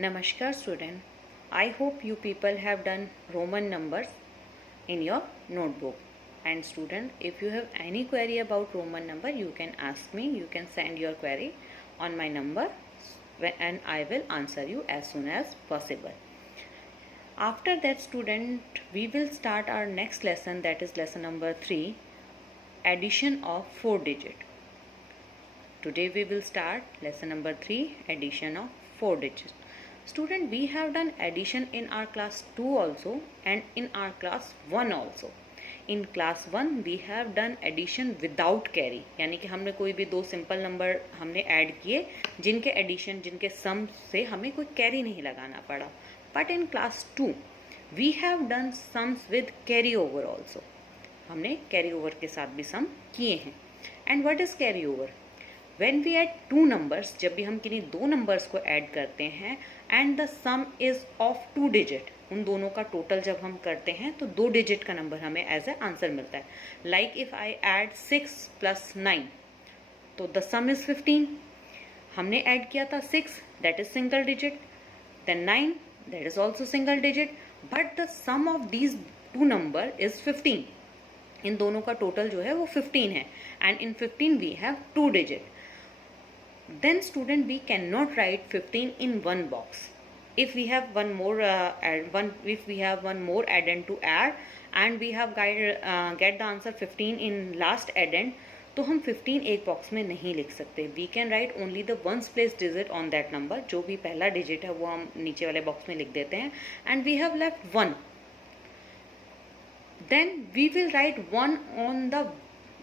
Namaskar student. I hope you people have done Roman numbers in your notebook. And student, if you have any query about Roman number, you can ask me. You can send your query on my number and I will answer you as soon as possible. After that student, we will start our next lesson, that is lesson number 3, addition of 4 digit. Today we will start lesson number 3, addition of 4 digits. Student, we have done addition in our class 2 also and in our class 1 also. In class 1 we have done addition without carry, यानी कि हमने कोई भी दो simple number हमने add किए जिनके addition जिनके सम से हमें कोई कैरी नहीं लगाना पड़ा. But in class 2 we have done sums with carry over also. हमने कैरी ओवर के साथ भी सम किए हैं. And what is carry over? When we add two numbers, जब भी हम किन्हीं दो नंबर्स को ऐड करते हैं and the some is of 2 digit, उन दोनों का टोटल जब हम करते हैं तो 2 डिजिट का नंबर हमें एज ए आंसर मिलता है. लाइक इफ आई ऐड 6 + 9 तो द सम इज 15. हमने ऐड किया था 6, that is single digit, then 9, that is also single digit, but the sum of these two number is 15. इन दोनों का टोटल जो है वो 15 है and in 15 we have 2 digit. Then student, we cannot write 15 in one box. If we have one more addend to add and we have get the answer 15 in last addend, तो हम 15 एक box में नहीं लिख सकते. We can write only the ones place digit on that number. जो भी पहला डिजिट है वो हम नीचे वाले बॉक्स में लिख देते हैं and we have left 1. Then we will write 1 on the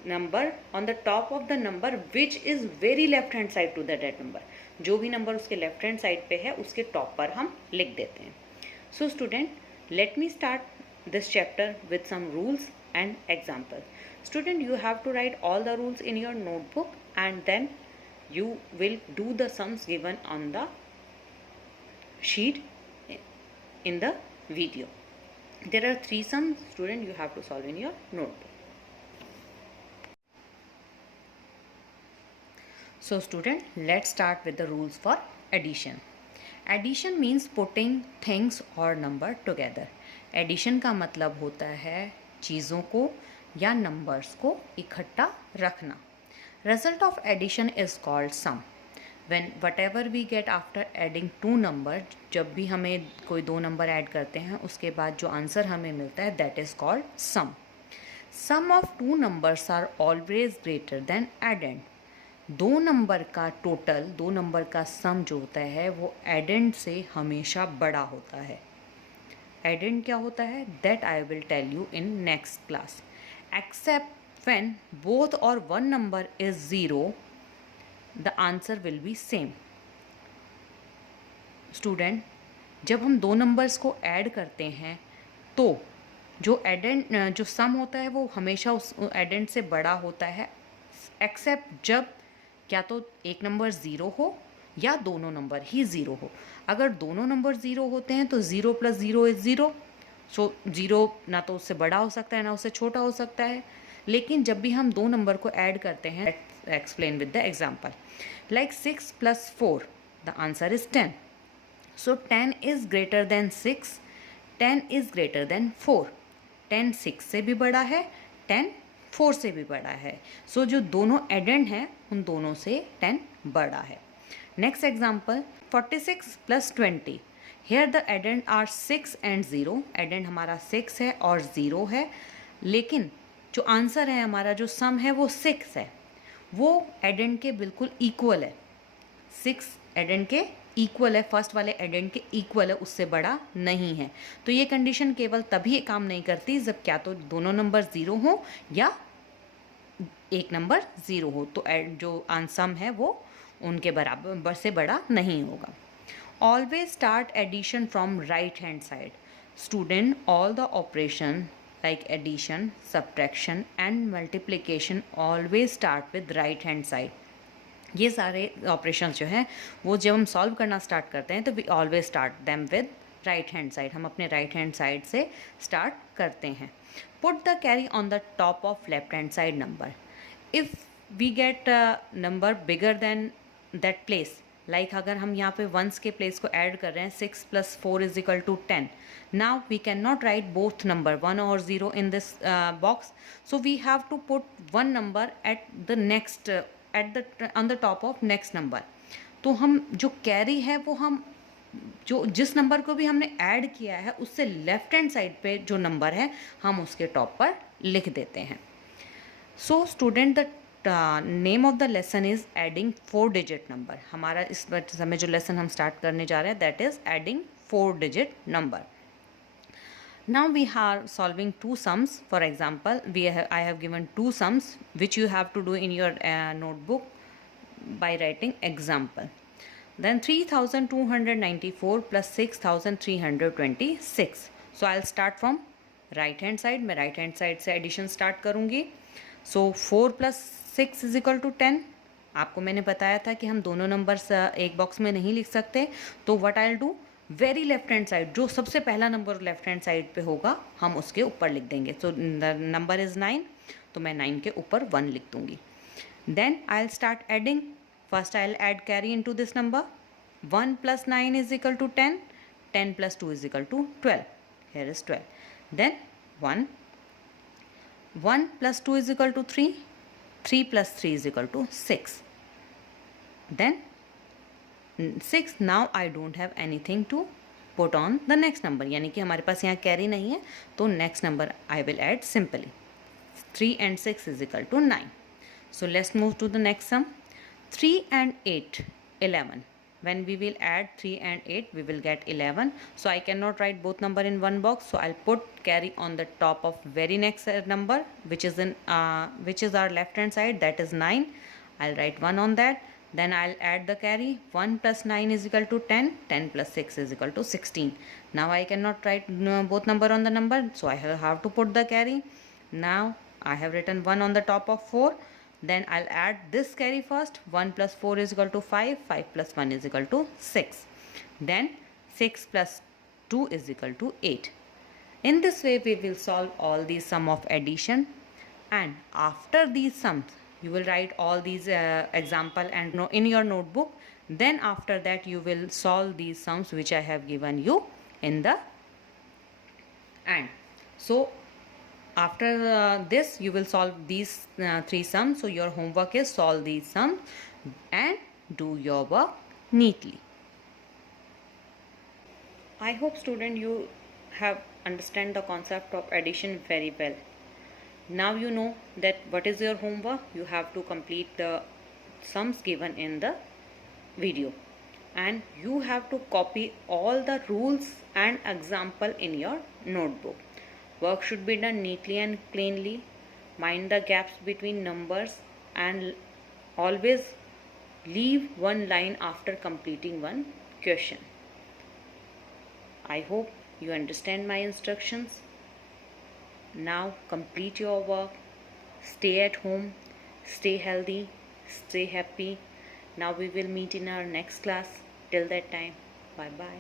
number on the top of the number which is very left hand side to that number. जो भी नंबर उसके लेफ्ट हैंड साइड पे है उसके टॉप पर हम लिख देते हैं. So student, let me start this chapter with some rules and example. Student, you have to write all the rules in your notebook and then you will do the sums given on the sheet in the video. There are 3 sums, student, you have to solve in your notebook. So student, let's start with the rules for addition. Addition means putting things or number together. Addition का मतलब होता है चीज़ों को या numbers को इकट्ठा रखना. Result of addition is called sum. When whatever we get after adding two numbers, जब भी हमें कोई दो नंबर ऐड करते हैं उसके बाद जो आंसर हमें मिलता है that is called sum. Sum of two numbers are always greater than addend. दो नंबर का टोटल, दो नंबर का सम जो होता है वो एडेंड से हमेशा बड़ा होता है. एडेंड क्या होता है that I will tell you in next class. Except when both और one number is 0, the answer will be same. Student, जब हम दो नंबर्स को ऐड करते हैं तो जो एडेंड जो सम होता है वो हमेशा उस एडेंड से बड़ा होता है, एक्सेप्ट जब क्या तो एक नंबर 0 हो या दोनों नंबर ही 0 हो. अगर दोनों नंबर 0 होते हैं तो 0 + 0 इज 0. सो 0 ना तो उससे बड़ा हो सकता है ना उससे छोटा हो सकता है. लेकिन जब भी हम दो नंबर को ऐड करते हैं, explain with the example. Like 6 + 4, the answer is 10. So 10 is greater than 6, 10 is greater than 4. 10 6 से भी बड़ा है, 10 4 से भी बड़ा है. सो जो दोनों एडेंड हैं उन दोनों से 10 बड़ा है. Next example, 46 + 20. Here the addend are 6 and 0. Addend हमारा 6 है और 0 है, लेकिन जो आंसर है हमारा जो सम है वो 6 है. वो एडेंड के बिल्कुल इक्वल है. 6 एडेंड के इक्वल है, फर्स्ट वाले एडेंड के इक्वल है, उससे बड़ा नहीं है. तो ये कंडीशन केवल तभी काम नहीं करती जब क्या तो दोनों नंबर 0 हो या एक नंबर 0 हो, तो जो आंसम है वो उनके बराबर से बड़ा नहीं होगा. Always start addition from right hand side. Student, all the operation like addition, subtraction and multiplication always start with right hand side. ये सारे ऑपरेशन जो हैं वो जब हम सॉल्व करना स्टार्ट करते हैं तो we always start them with right hand side. हम अपने राइट हैंड साइड से स्टार्ट करते हैं. Put the carry on the top of left hand side number. If we get a number bigger than that place, like अगर हम यहाँ पे once के प्लेस को ऐड कर रहे हैं 6 + 4 = 10. Now we cannot write both number 1 or 0 in this box, so we have to put one number at the next on the top of next number. तो हम जो कैरी है वो हम जो जिस नंबर को भी हमने ऐड किया है उससे लेफ्ट हैंड साइड पे जो नंबर है हम उसके टॉप पर लिख देते हैं. So student, the name of the lesson is adding 4-digit number. हमारा इस समय जो लेसन हम स्टार्ट करने जा रहे हैं that is adding 4-digit number. Now we are solving two sums. For example, I have given two sums which you have to do in your notebook by writing example. Then 3294 plus 6326. So I'll start from right hand side. मैं right hand side से addition start करूँगी. So 4 + 6 = 10. आपको मैंने बताया था कि हम दोनों नंबर्स एक बॉक्स में नहीं लिख सकते. तो what I'll do, very left hand side जो सबसे पहला नंबर लेफ्ट हैंड साइड पे होगा हम उसके ऊपर लिख देंगे. सो द नंबर इज़ 9, तो मैं 9 के ऊपर 1 लिख दूंगी. Then I will start adding. First I will add carry into this number. 1 + 9 = 10. 10 + 2 = 12. Here is 12. Then 1 + 2 = 3. 3 + 3 = 6. Then 6. Now I don't have anything to put on the next number, यानी कि हमारे पास यहाँ कैरी नहीं है तो next number I will add simply. 3 and 6 = 9. So let's move to the next sum. 3 and 8 11. When we will add 3 and 8 we will get 11. So I cannot write both number in one box, so I'll put carry on the top of very next number which is our left hand side, that is 9. I'll write 1 on that. Then I'll add the carry. 1 + 9 = 10. 10 + 6 = 16. Now I cannot write both number on the number, so I have to put the carry. Now I have written 1 on the top of 4. Then I'll add this carry first. 1 + 4 = 5. 5 + 1 = 6. Then 6 + 2 = 8. In this way we will solve all these sum of addition, and after these sums you will write all these example and in your notebook. Then after that you will solve these sums which I have given you in the end. So after this you will solve these 3 sums. So your homework is solve these sums and do your work neatly. I hope student you have understand the concept of addition very well. Now you know that what is your homework. You have to complete the sums given in the video, and you have to copy all the rules and example in your notebook. Work should be done neatly and cleanly. Mind the gaps between numbers and always leave one line after completing one question. I hope you understand my instructions. Now complete your work. Stay at home. Stay healthy. Stay happy. Now we will meet in our next class. Till that time, bye bye.